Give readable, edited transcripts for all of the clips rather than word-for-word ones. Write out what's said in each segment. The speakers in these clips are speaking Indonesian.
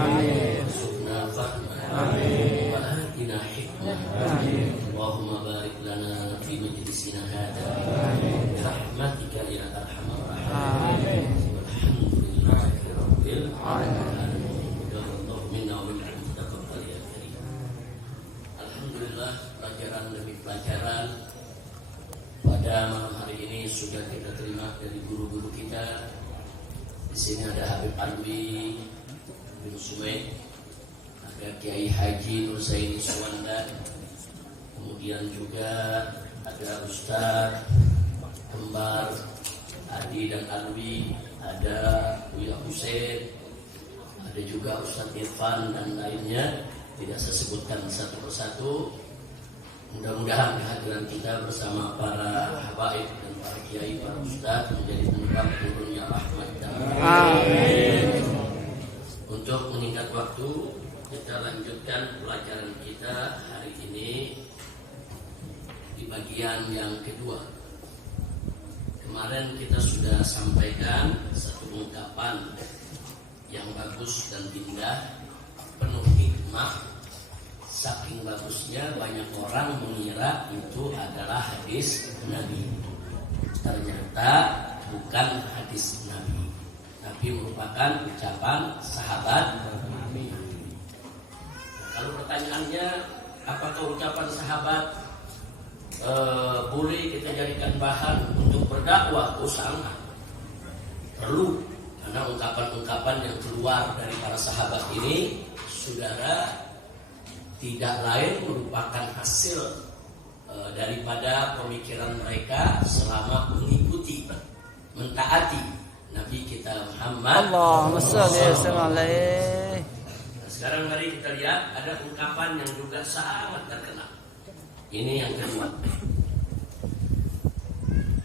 Amin. Warzuqna fahmah. Amin. Wa atina hikmah. Amin. Allahumma barik lana fi majlisina hadha. Amin. Birahmatika ya arhamar rahimin. Amin. Walhamdulillahi rabbil Amin. alamin. Jazakallahu minna wa minkum taqabbal ya karim. Alhamdulillah, pelajaran demi pelajaran pada malam hari ini sudah kita terima dari guru-guru kita. Di sini ada Habib Alwi bin Sumaid, ada Kiai Haji Nur Zaini Suwanda, kemudian juga ada Ustaz Kembar Adi dan Alwi, ada Uya Husein, ada juga Ustaz Irfan dan lainnya. Tidak saya sebutkan satu persatu. Mudah-mudahan kehadiran kita bersama para habaib dan para kiai, para ustaz menjadi penyebab turunnya rahmat dan Amin. Untuk meningkat waktu, kita lanjutkan pelajaran kita hari ini di bagian yang kedua. Kemarin kita sudah sampaikan satu ungkapan yang bagus dan indah, penuh hikmah. Saking bagusnya banyak orang mengira itu adalah hadis Nabi. Ternyata bukan hadis Nabi, tapi merupakan ucapan sahabat Nabi. Kalau pertanyaannya, apakah ucapan sahabat boleh kita jadikan bahan untuk berdakwah? Oh sangat perlu, karena ungkapan-ungkapan yang keluar dari para sahabat ini, saudara, tidak lain merupakan hasil daripada pemikiran mereka selama mengikuti, mentaati Nabi kita Muhammad. Allahumma shalli wa sallim alaihi. Nah, sekarang mari kita lihat ada ungkapan yang juga sangat terkenal. Ini yang kedua.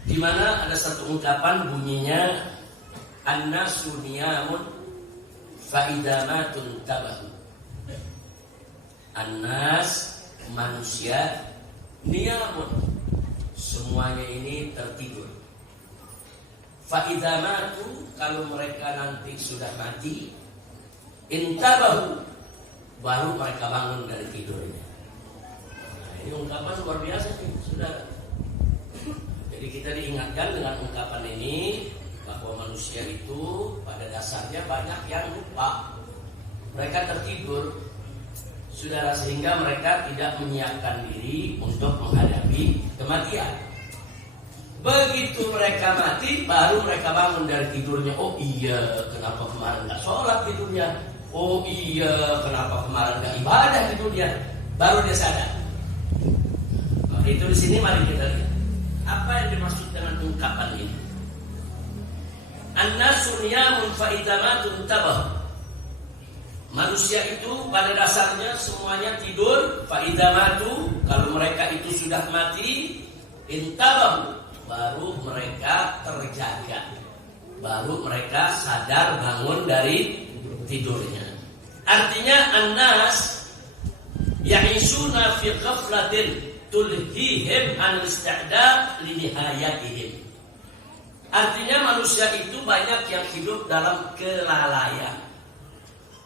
Di mana ada satu ungkapan bunyinya an-nasu niyamun fa idza matun tabahu. An-nas, manusia, niyamun, semuanya ini tertidur. Fa idza matu, kalau mereka nanti sudah mati, intabahu, baru mereka bangun dari tidurnya. Nah, ini ungkapan luar biasa nih, saudara. Jadi kita diingatkan dengan ungkapan ini bahwa manusia itu pada dasarnya banyak yang lupa. Mereka tertidur, saudara, sehingga mereka tidak menyiapkan diri untuk menghadapi kematian. Begitu mereka mati, baru mereka bangun dari tidurnya. Oh iya, kenapa kemarin gak sholat tidurnya? Oh iya, kenapa kemarin gak ibadah tidurnya? Baru dia sadar. Maka itu di sini mari kita lihat apa yang dimaksud dengan ungkapan ini. An-nasu niyamun fa idza matu tabahu. Manusia itu pada dasarnya semuanya tidur. Fa idza matu, kalau mereka itu sudah mati, intabahu, baru mereka terjaga, baru mereka sadar bangun dari tidurnya. Artinya an-nas ya'ishuna fi ghaflatin tulhihim an istidad li nihayatihim. Artinya manusia itu banyak yang hidup dalam kelalaian,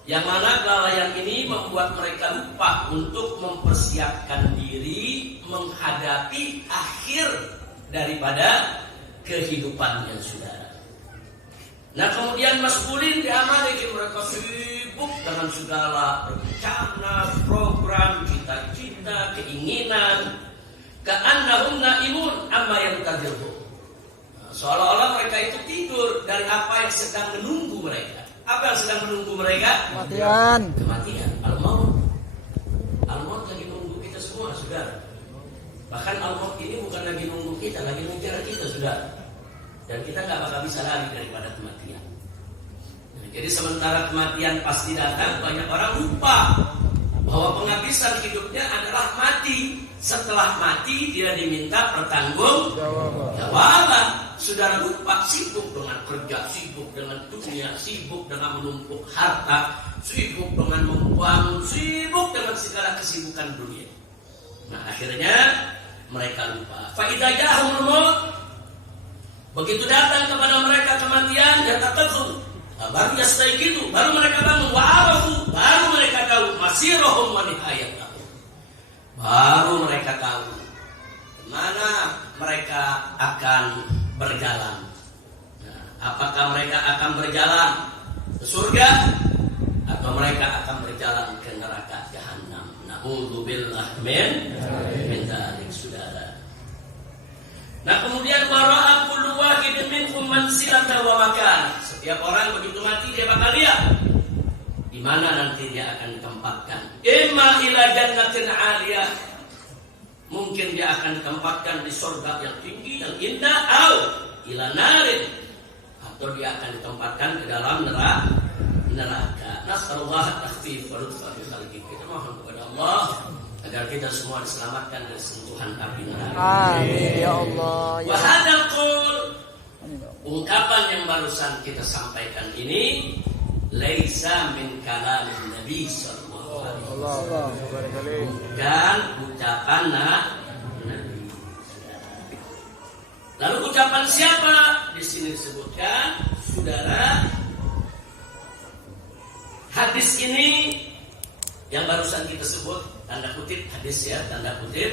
yang mana kelalaian ini membuat mereka lupa untuk mempersiapkan diri menghadapi akhir daripada kehidupannya, saudara. Nah, kemudian maskulin diamali, mereka sibuk dengan segala rencana, program, cita-cita, keinginan. Ka'annahum na'imun amma yantazirun. Seolah-olah mereka itu tidur dari apa yang sedang menunggu mereka. Apa yang sedang menunggu mereka? Kematian. Kematian, al-maut. Al-maut lagi menunggu kita semua, saudara. Bahkan al-maut ini bukan lagi nunggu kita, lagi mengejar kita, saudara. Dan kita nggak bakal bisa lari daripada kematian. Nah, jadi sementara kematian pasti datang, banyak orang lupa bahwa penghabisan hidupnya adalah mati. Setelah mati dia diminta pertanggungjawaban. Saudara lupa, sibuk dengan kerja, sibuk dengan dunia, sibuk dengan menumpuk harta, sibuk dengan membangun, sibuk dengan segala kesibukan dunia. Nah, akhirnya mereka lupa. Fa idza ja'ahumul maut, begitu datang kepada mereka kematian, yataqadzun, Baru yastayqidu, baru mereka bangun, wa arafu, baru mereka tahu masirahum wa nihayatahum. Baru mereka tahu kemana mereka akan berjalan. Nah, apakah mereka akan berjalan ke surga atau mereka akan berjalan ke neraka jahanam. Na'udzubillah min dzalik, saudara. Nah, kemudian wara'a kullu wahidin minhum manzilata wa makan. Setiap orang begitu mati dia bakal lihat di mana nanti dia akan ditempatkan. Imma ila jannatin 'aliyah. Mungkin dia akan ditempatkan di surga yang tinggi, yang indah, atau ila narin, atau dia akan ditempatkan ke dalam neraka. Nasallallahu takhfif wa lutfa bi khalqihi. Kita mohon kepada Allah agar kita semua diselamatkan dari sentuhan api neraka. Amin ya Allah. Wa hadzal qaul, ungkapan yang barusan kita sampaikan ini laisa min kalamin Nabi sallallahu alaihi wasallam. Dan ucapan Nabi. Lalu ucapan siapa? Di sini disebutkan, saudara, hadis ini yang barusan kita sebut, tanda kutip hadis ya, tanda kutip.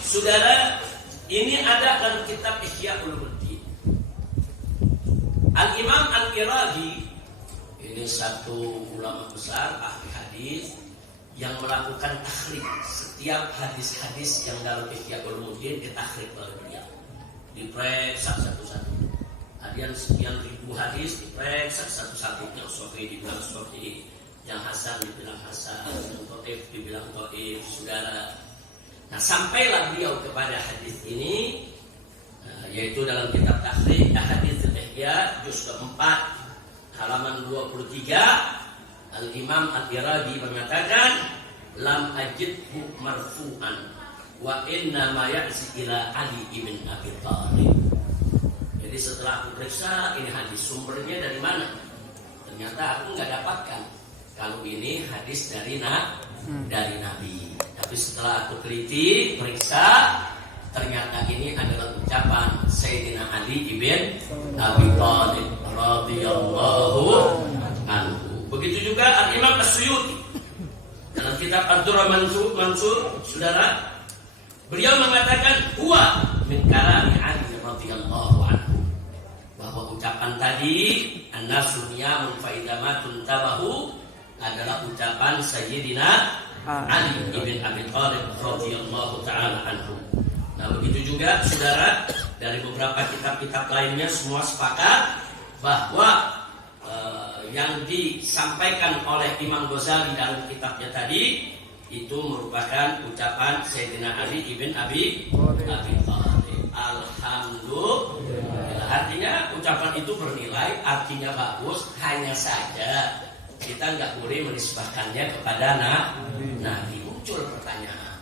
Saudara, ini ada dalam kitab Ihya Ulumuddin. Al-Imam Al-Iraqi, ini satu ulama besar ahli hadis yang melakukan takhrij setiap hadis-hadis yang dalam Ihya Ulumuddin ditakhrij oleh beliau. Diperiksa satu-satu. Ada sekian ribu hadis diperiksa satu-satu. Yang sahih dibilang sahih, yang hasan dibilang hasan, yang dhaif dibilang dhaif, saudara. Nah, sampailah beliau kepada hadis ini, yaitu dalam kitab takhrij Ahadits Ihya juz keempat halaman 23. Al-Imam Al-Iraqi mengatakan, lam ajidhu marfu'an wa inna ma ya'zi ila Ali ibn Abi Thalib. Jadi setelah aku periksa ini hadis sumbernya dari mana, ternyata aku nggak dapatkan kalau ini hadis dari Nabi. Tapi setelah aku teliti, periksa, ternyata ini adalah ucapan Sayyidina Ali ibn Abi Thalib radhiyallahu anhu. Begitu juga Al-Imam As-Suyuti dalam kitab Ad-Durrah Mansur, saudara, beliau mengatakan huwa min kalami Ali radhiyallahu anhu, bahwa ucapan tadi an-nasu niyamun fa idza matun tabahu adalah ucapan Sayyidina Ali ibn Abi Thalib radhiyallahu taala anhu. Nah, begitu juga saudara, dari beberapa kitab-kitab lainnya semua sepakat bahwa yang disampaikan oleh Imam Ghazali dalam kitabnya tadi itu merupakan ucapan Sayyidina Ali ibn Abi Thalib. Alhamdulillah. Artinya ucapan itu bernilai, artinya bagus, hanya saja kita nggak boleh menisbahkannya kepada Nabi. Muncul pertanyaan,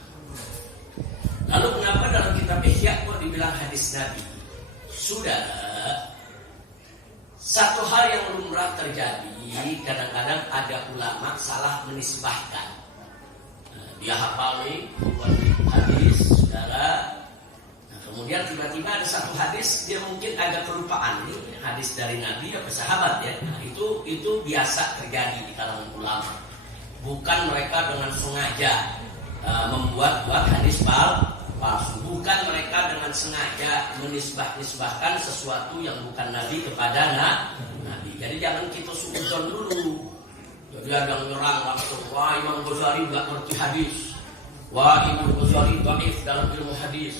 lalu kenapa dalam kitab Ihya kok dibilang hadis Nabi? Sudah, satu hal yang lumrah terjadi, kadang-kadang ada ulama salah menisbahkan. Dia hafal nih buat hadis, saudara. Nah, kemudian tiba-tiba ada satu hadis dia mungkin agak kelupaan nih, hadis dari Nabi atau sahabat ya. Nah, itu biasa terjadi di kalangan ulama. Bukan mereka dengan sengaja membuat hadis palsu. Bukan mereka dengan sengaja menisbahkan sesuatu yang bukan Nabi kepada Nabi. Jadi jangan kita suudzon dulu. Jadi ada yang nyerang langsung, wah Imam Ghazali nggak ngerti hadis, wah Imam Ghazali dhaif dalam ilmu hadis,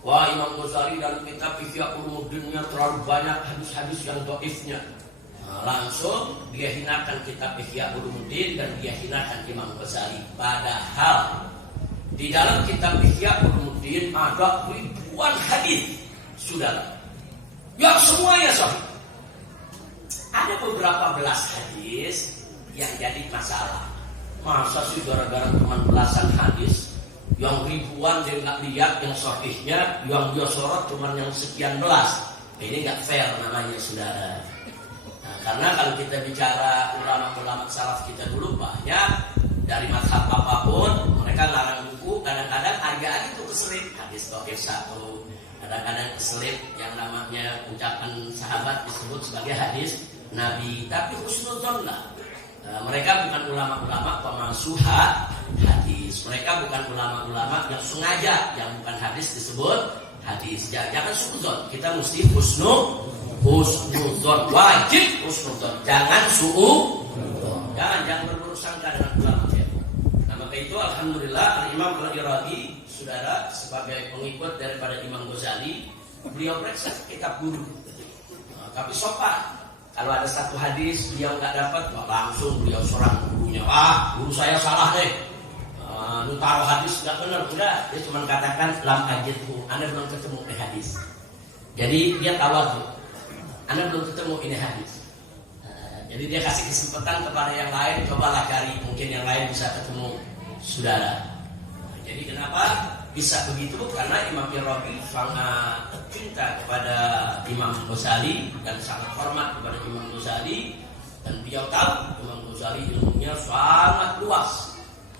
wah Imam Ghazali dalam kitab Ihya Ulumuddinnya terlalu banyak hadis-hadis yang dhaifnya. Nah, langsung dia hinakan kitab Ihya Ulumuddin dan dia hinakan Imam Ghazali. Padahal di dalam kitab Ihya Ulumuddin ada ribuan hadis, saudara, yang semuanya sahih. Ada beberapa belas hadis yang jadi masalah. Masa sih gara-gara teman belasan hadis, yang ribuan dia nggak lihat yang sahihnya, yang dia sorot cuma yang sekian belas. Ini nggak fair namanya, saudara. Nah, karena kalau kita bicara ulama-ulama salaf kita dulu banyak dari mazhab apapun, mereka larang buku, kadang-kadang agak itu keselip hadis dhaif satu, kadang-kadang keselip yang namanya ucapan sahabat disebut sebagai hadis Nabi, tapi husnudzon lah. Mereka bukan ulama-ulama pemalsu hadis. Mereka bukan ulama-ulama yang sengaja yang bukan hadis disebut hadis. Jangan suudzon. Kita mesti husnudzon. Wajib husnudzon. Jangan jangan berburuk sangka dengan ulama. Nah, maka itu alhamdulillah Imam Al-Iraqi, saudara, sebagai pengikut daripada Imam Ghazali, beliau periksa kitab guru. Tapi sopan. Kalau ada satu hadis beliau nggak dapat, langsung beliau serang gurunya. Guru saya salah deh. Taruh hadis nggak benar. Udah, dia cuma katakan lam ajidhu. Anda belum ketemu ini hadis. Jadi dia tawadhu. Anda belum ketemu ini hadis. Jadi dia kasih kesempatan kepada yang lain, cobalah cari, mungkin yang lain bisa ketemu saudara. Jadi kenapa bisa begitu? Karena Imam Iraqi sangat cinta kepada Imam Ghazali dan sangat hormat kepada Imam Ghazali, dan beliau tahu Imam Ghazali ilmunya sangat luas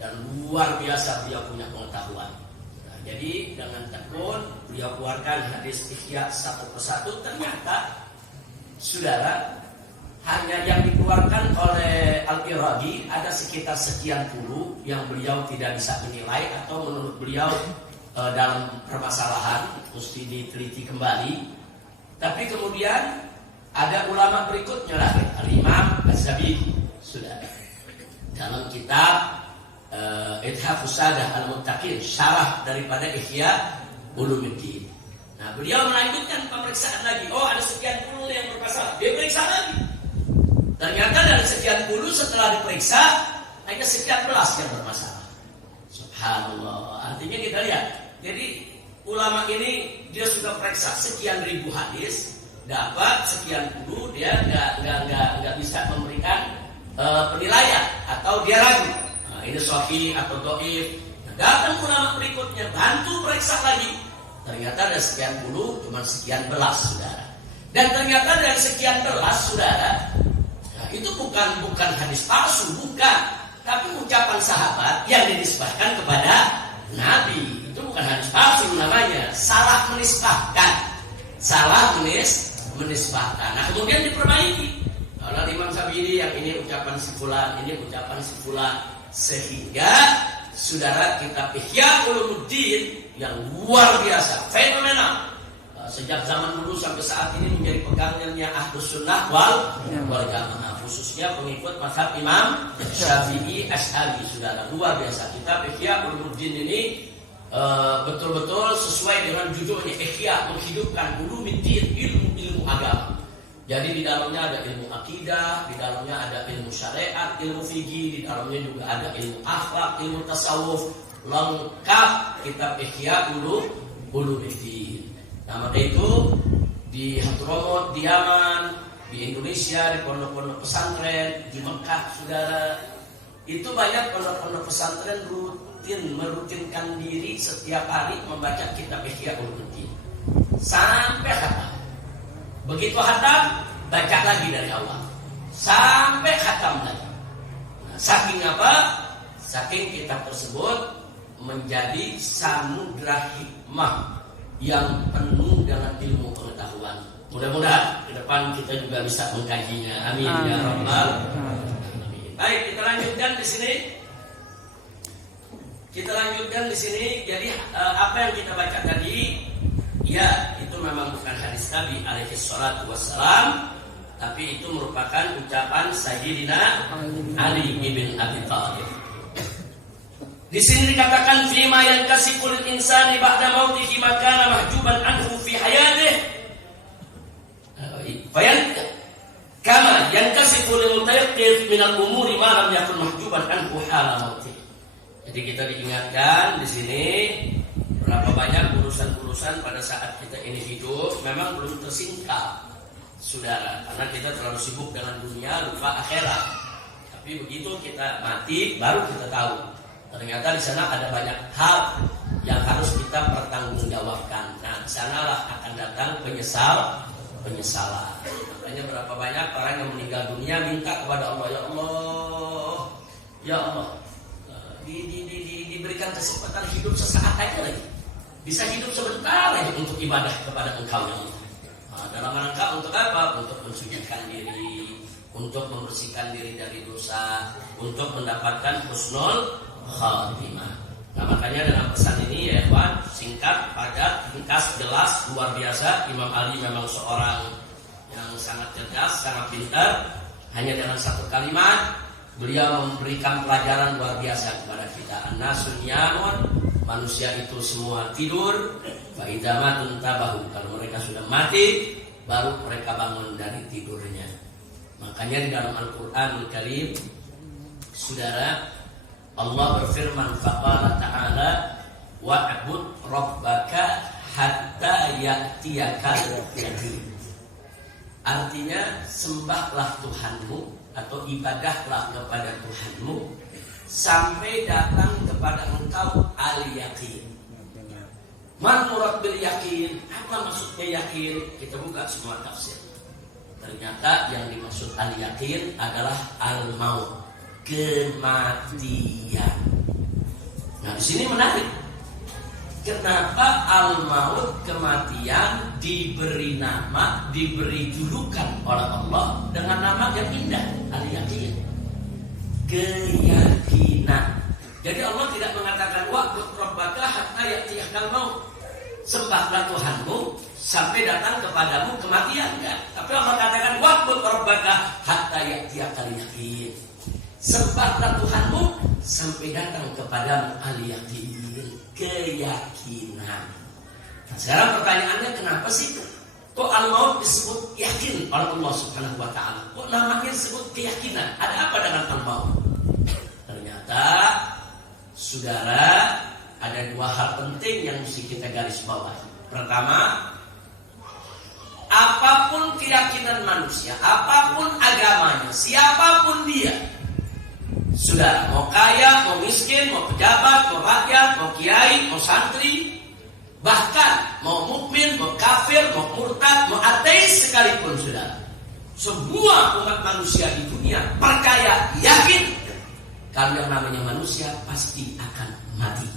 dan luar biasa, beliau punya pengetahuan. Nah, jadi dengan tekun beliau keluarkan hadis Ihya satu persatu. Ternyata saudara, hanya yang dikeluarkan oleh Al-Iraqi ada sekitar sekian puluh yang beliau tidak bisa menilai, atau menurut beliau dalam permasalahan mesti diteliti kembali. Tapi kemudian ada ulama berikutnya lah, Al-Imam Az-Zabidi, sudah dalam kitab Ithafus Sadah Al-Muttaqin, syarah daripada Ihya Ulumuddin. Nah, beliau melanjutkan pemeriksaan lagi. Oh, ada sekian puluh yang bermasalah. Dia periksa lagi. Ternyata dari sekian puluh setelah diperiksa hanya sekian belas yang bermasalah. Subhanallah. Artinya kita lihat. Jadi ulama ini dia sudah periksa sekian ribu hadis, dapat sekian puluh, dia nggak bisa memberikan penilaian atau dia ragu. Nah, ini sahih atau dhaif. Nah, datang ulama berikutnya bantu periksa lagi. Ternyata ada sekian puluh, cuma sekian belas, saudara. Dan ternyata dari sekian belas, saudara, itu bukan hadis palsu, bukan, tapi ucapan sahabat yang dinisbahkan kepada Nabi. Itu bukan hadis palsu namanya, salah menisbahkan. Nah, kemudian diperbaiki oleh Imam Zabidi, yang ini ucapan si fulan, ini ucapan si fulan, sehingga saudara kitab Ihya Ulumuddin yang luar biasa, fenomenal. Sejak zaman dulu sampai saat ini menjadi pegangannya Ahlus Sunnah wal Jamaah, khususnya pengikut mazhab Imam Syafi'i Asy'ari. Saudara, luar biasa. Kitab Ihya Ulumuddin ini betul-betul sesuai dengan judulnya, Ihya, menghidupkan ulumuddin, ilmu agama. Jadi di dalamnya ada ilmu akidah, di dalamnya ada ilmu syariat, ilmu fikih, di dalamnya juga ada ilmu akhlak, ilmu tasawuf, lengkap kitab Ihya Ulumuddin. Nah, maka itu di Hadramut, di Yaman, di Indonesia, di pondok-pondok pesantren, di Mekah, saudara, itu banyak pondok-pondok pesantren merutinkan diri setiap hari membaca kitab Ihya Ulumuddin sampai khatam. Begitu khatam, baca lagi dari awal sampai khatam lagi. Nah, saking apa? Saking kitab tersebut menjadi samudra hikmah yang penuh dengan ilmu pengetahuan. Mudah-mudahan ke depan kita juga bisa mengkajinya. Amin ya rabbal alamin. Baik, kita lanjutkan di sini. Jadi apa yang kita baca tadi, ya, itu memang bukan hadis Nabi alaihi salatu wassalam, tapi itu merupakan ucapan Sayyidina Ali ibn Abi Thalib. Di sini dikatakan fima yankasiful insani ba'da mautihi makana mahjuban anhu fi hayatih. Kama yankasiful mutayaqqif min al-umuri ma lam yakun mahjuban anhu hala mautih. Jadi kita diingatkan di sini berapa banyak urusan-urusan pada saat kita ini hidup memang belum tersingkap, saudara, karena kita terlalu sibuk dengan dunia, lupa akhirat. Tapi begitu kita mati baru kita tahu. Ternyata di sana ada banyak hal yang harus kita pertanggungjawabkan. Nah, di sanalah akan datang penyesalan. Makanya berapa banyak orang yang meninggal dunia minta kepada Allah, ya Allah, diberikan kesempatan hidup sesaat aja lagi. Bisa hidup sebentar aja untuk ibadah kepada Engkau, ya Allah. Nah, dalam rangka untuk apa? Untuk mensucikan diri, untuk membersihkan diri dari dosa, untuk mendapatkan husnul khatimah. Nah, makanya dalam pesan ini ya Ikhwan, singkat, padat, ringkas, jelas, luar biasa. Imam Ali memang seorang yang sangat cerdas, sangat pintar. Hanya dengan satu kalimat beliau memberikan pelajaran luar biasa kepada kita. An-nasun yamun, manusia itu semua tidur. Fa idza matun tabahu, kalau mereka sudah mati baru mereka bangun dari tidurnya. Makanya di dalam Al-Qur'an Al-Karim, saudara, Allah berfirman, faqala ta'ala wa'bud rabbaka hatta ya'tiyakal yaqin. Artinya, sembahlah Tuhanmu atau ibadahlah kepada Tuhanmu sampai datang kepada engkau al-yaqin. Man murad bil yaqin? Apa maksudnya yakin? Kita buka semua tafsir. Ternyata yang dimaksud al-yaqin adalah al-maut, kematian. Nah, di sini menarik. Kenapa al-maut, kematian, diberi nama, diberi julukan oleh Allah dengan nama yang indah, al-yaqin, keyakinan. Jadi Allah tidak mengatakan wa'bud rabbaka hatta ya'tiyakal maut, sembahlah Tuhanmu sampai datang kepadamu kematian, enggak. Tapi Allah katakan wa'bud rabbaka hatta ya'tiyakal yaqin, sembahlah Tuhanmu sampai datang kepadamu al-yaqin, keyakinan. Nah, sekarang pertanyaannya, kenapa sih kok al-maut disebut yakin oleh Allah Subhanahu wa taala? Kok namanya disebut keyakinan? Ada apa dengan al-maut? Ternyata saudara, ada dua hal penting yang mesti kita garis bawahi. Pertama, apapun keyakinan manusia, apapun agamanya, siapapun dia, saudara, mau kaya, mau miskin, mau pejabat, mau rakyat, mau kiai, mau santri, bahkan mau mukmin, mau kafir, mau murtad, mau ateis sekalipun, saudara, semua umat manusia di dunia percaya, yakin kalau yang namanya manusia pasti akan mati.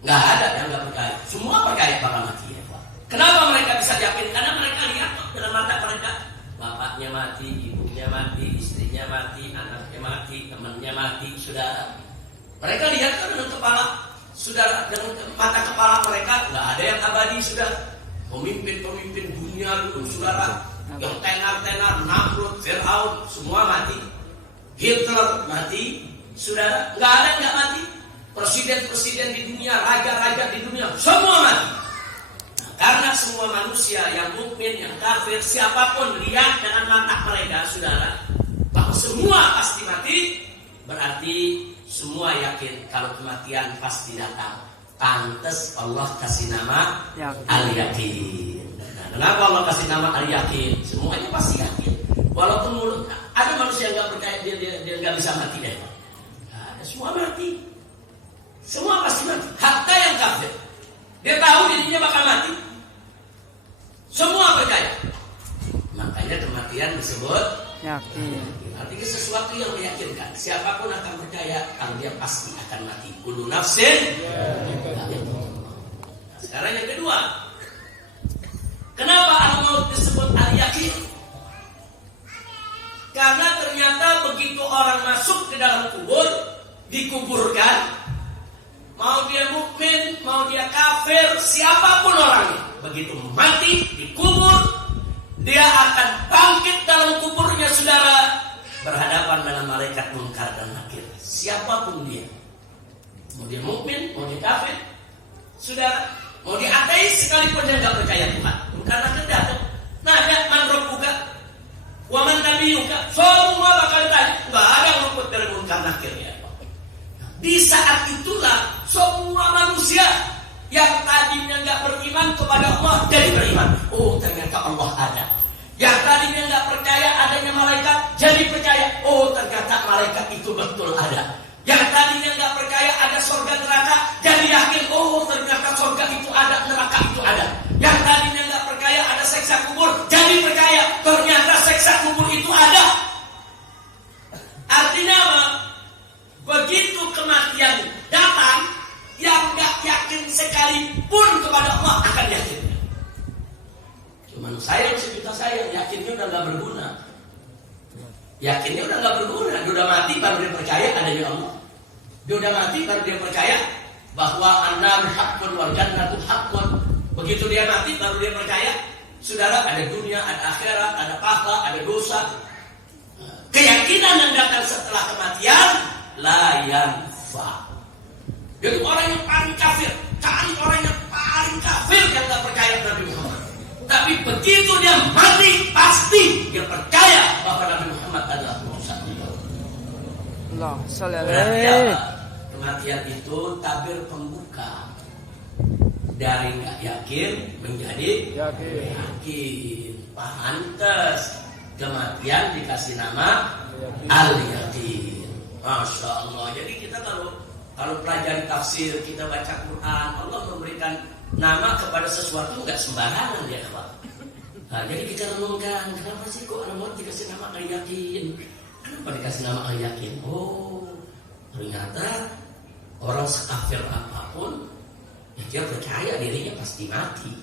Nggak ada yang nggak percaya, semua percaya bakal mati ya Pak. Kenapa mereka bisa yakin? Karena mereka lihat dengan mata mereka, bapaknya mati, ibunya mati, istrinya mati, anaknya mati, temannya mati, saudara. Mereka lihat kan dengan kepala, saudara, dengan mata kepala mereka. Nggak ada yang abadi, saudara. Pemimpin-pemimpin dunia dulu, saudara, yang tenar-tenar, Namrud, Fir'aun, semua mati. Hitler mati, saudara. Nggak ada yang nggak mati. Presiden-presiden di dunia, raja-raja di dunia, semua mati. Karena semua manusia yang mukmin, yang kafir, siapapun lihat dengan mata mereka, saudara, bahwa semua pasti mati, berarti semua yakin kalau kematian pasti datang. Pantes Allah kasih nama al-yaqin. Nah, kenapa Allah kasih nama al-yaqin? Semuanya pasti yakin. Walaupun mulut, ada manusia yang nggak percaya dia nggak bisa mati deh. Ada, semua mati. Semua pasti mati. Hatta yang kafir, dia tahu dirinya bakal mati. Semua percaya. Makanya kematian disebut yakin. Artinya sesuatu yang meyakinkan. Siapapun akan percaya kalau dia pasti akan mati. Kullu nafsin. Sekarang yang kedua, kenapa al-maut disebut al-yakin? Karena ternyata begitu orang masuk ke dalam kubur, dikuburkan, mau dia mukmin, mau dia kafir, siapapun orangnya, begitu mati, dikubur, dia akan bangkit dalam kuburnya, saudara, berhadapan dengan malaikat Munkar dan Nakir. Siapapun dia, mau dia mukmin, mau dia kafir, saudara, mau dia ateis sekalipun dia nggak percaya Tuhan, Munkar Nakir datang. Nah, ya, man rabbuka, wa man nabiyuka, semua bakal ditanya, nggak ada yang luput dari Munkar Nakir ya. Di saat itulah semua manusia yang tadinya nggak beriman kepada Allah jadi beriman. Oh, ternyata Allah ada. Yang tadinya nggak percaya adanya malaikat jadi percaya. Oh, ternyata malaikat itu betul ada. Yang tadinya nggak percaya ada surga neraka jadi yakin. Oh, ternyata surga itu ada, neraka itu ada. Yang tadinya nggak percaya ada siksa kubur jadi percaya. Ternyata siksa kubur itu ada. Artinya apa? Begitu kematian datang, yang gak yakin sekalipun kepada Allah akan yakin. Cuman sayang sejuta sayang, yakinnya udah gak berguna. Yakinnya udah nggak berguna. Dia udah mati baru dia percaya adanya Allah. Dia udah mati baru dia percaya bahwa an-nar haqqun wal jannatu haqqun. Begitu dia mati baru dia percaya, saudara, ada dunia, ada akhirat, ada pahala, ada dosa. Keyakinan yang datang setelah kematian la yanfa. Jadi orang yang paling kafir, cari orang yang paling kafir yang tak percaya Nabi Muhammad. Tapi begitu dia mati, pasti dia percaya bahwa Nabi Muhammad adalah utusan Allah. Berarti kematian itu tabir pembuka dari nggak yakin menjadi yakin. Pantes kematian dikasih nama al-yakin. Masya Allah. Jadi kita kalau pelajari tafsir, kita baca Quran, Allah memberikan nama kepada sesuatu nggak sembarangan ya Pak. Nah, jadi kita renungkan, kenapa sih kok Allah dikasih nama al-yakin? Kenapa dikasih nama al-yakin? Oh, ternyata orang sekafir apapun, ya dia percaya dirinya pasti mati.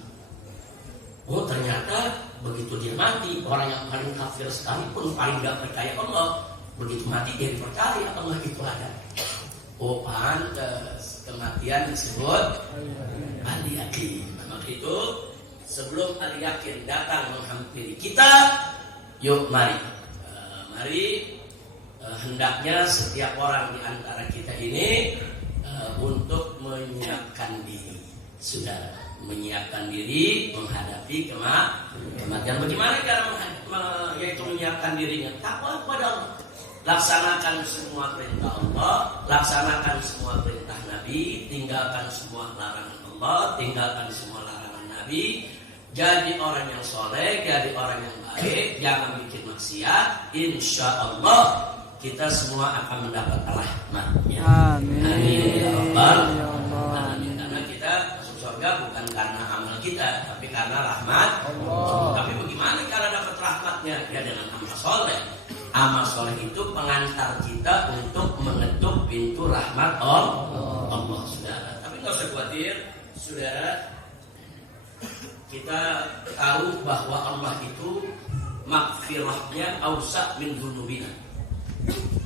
Oh, ternyata begitu dia mati, orang yang paling kafir sekalipun, paling gak percaya Allah, begitu mati dia percaya Allah itu ada. Oh, pantes kematian disebut al-yakin. Maka itu sebelum al-yakin datang menghampiri kita, yuk mari hendaknya setiap orang di antara kita ini untuk menyiapkan diri, saudara, menyiapkan diri menghadapi kematian. Bagaimana cara yaitu menyiapkan dirinya? Takwa kepada Allah. Laksanakan semua perintah Allah, laksanakan semua perintah Nabi, tinggalkan semua larangan Allah, tinggalkan semua larangan Nabi. Jadi orang yang soleh, jadi orang yang baik, jangan bikin maksiat. Insya Allah kita semua akan mendapat rahmat-Nya. Amin. Amin. Ya Rabbal Alamin. Karena kita masuk surga bukan karena amal kita, tapi karena rahmat Allah. Tapi bagaimana cara dapat rahmatnya? Ya dengan amal soleh. Amal soleh itu pengantar kita untuk mengetuk pintu rahmat Allah, saudara. Tapi nggak usah khawatir, saudara. Kita tahu bahwa Allah itu maghfirahnya awsa' min dzunubina.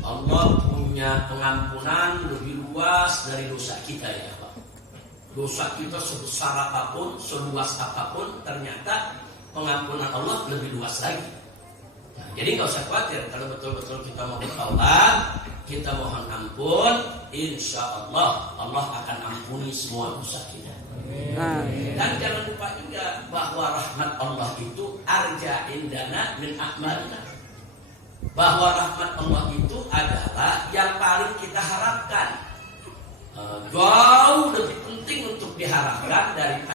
Allah punya pengampunan lebih luas dari dosa kita ya Pak. Dosa kita sebesar apapun, seluas apapun, ternyata pengampunan Allah lebih luas lagi. Nah, jadi nggak usah khawatir kalau betul-betul kita mau bertaubat, kita mohon ampun, insya Allah akan ampuni semua dosa kita. Dan jangan lupa juga bahwa rahmat Allah itu arja indana min a'malina. Bahwa rahmat Allah itu adalah yang paling kita harapkan. God